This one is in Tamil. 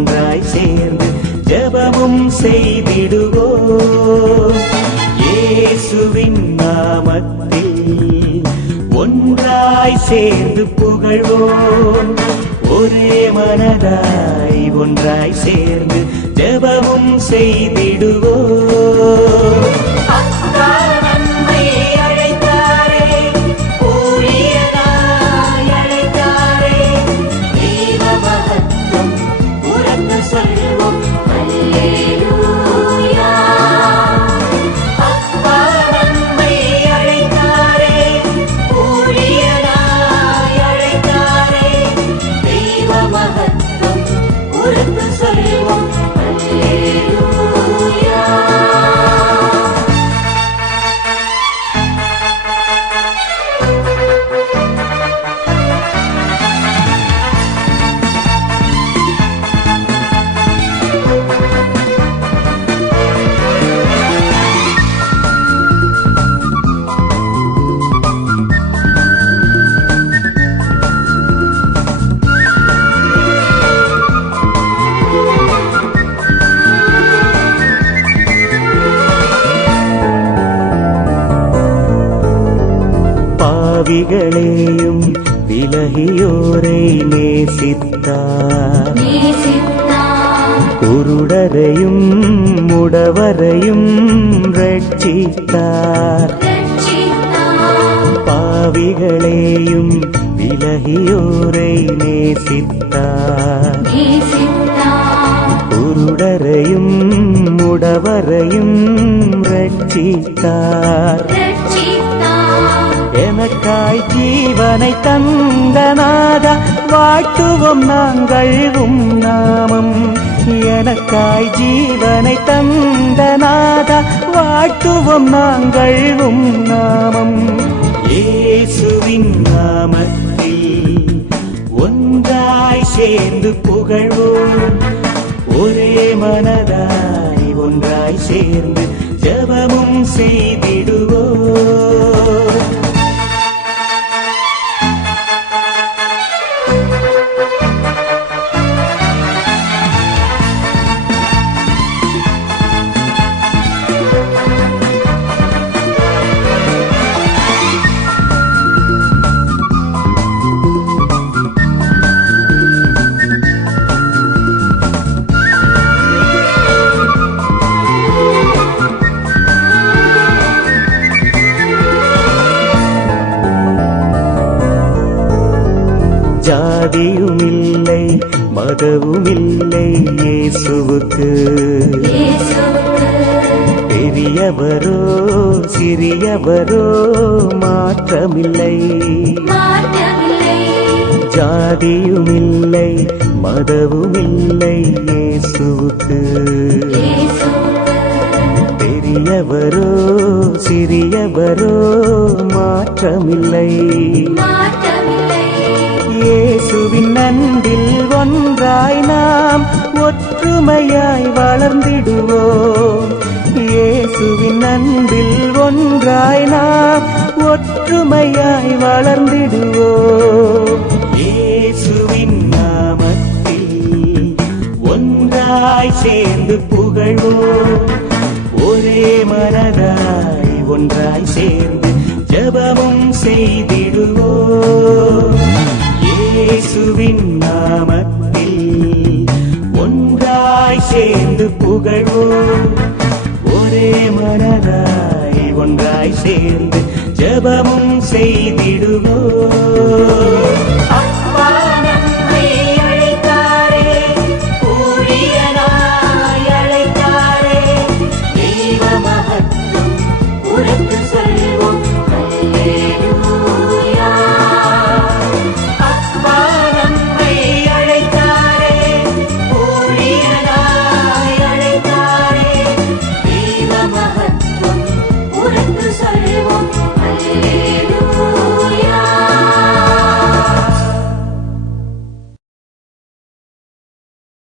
ஒன்றாய் சேர்ந்து ஜெபமும் செய்திடுவோம். இயேசுவின் நாமத்தில் ஒன்றாய் சேர்ந்து புகழ்வோம். ஒரே மனதாய் ஒன்றாய் சேர்ந்து ஜெபமும் செய்திடுவோம். பாவிகளையும் விலகியோரை நேசித்தார். குருடரையும் முடவரையும் ரட்சித்தார். பாவிகளையும் விலகியோரை நேசித்தார். குருடரையும் முடவரையும் ரட்சித்தார். எனக்காய் ஜீவனை தந்த நாதா வாழ்த்துவோம் நாங்கள் உம் நாமம். எனக்காய் ஜீவனை தந்த நாதா வாழ்த்துவோம் நாங்கள் உம் நாமம். இயேசுவின் நாமத்தில் ஒன்றாய் சேர்ந்து புகழ்வோம். ஒரே மனதாய் ஒன்றாய் சேர்ந்து ஜெபமும் செய்திடுவோம். ஜாதியுமில்லை மதவுமில்லை இயேசுவுக்கு. பெரியவரோ சிறியவரோ மாற்றமில்லை. ஜாதியுமில்லை மதவுமில்லை இயேசுவுக்கு. பெரியவரோ சிறியவரோ மாற்றமில்லை. இயேசுவின் அன்பில் ஒன்றாய் நாம் ஒற்றுமையாய் வளர்ந்திடுவோம். இயேசுவின் அன்பில் ஒன்றாய் நாம் ஒற்றுமையாய் வளர்ந்திடுவோம். இயேசுவின் நாமத்தில் ஒன்றாய் சேர்ந்து புகழ்வோம். ஒரே மனதாய் ஒன்றாய் சேர்ந்து ஜெபமும் செய்திடுவோம். இயேசுவின் நாமத்தில் ஒன்றாய் சேர்ந்து புகழ்வோம். ஒரே மனதாய் ஒன்றாய் சேர்ந்து ஜெபமும் செய்திடுவோம்.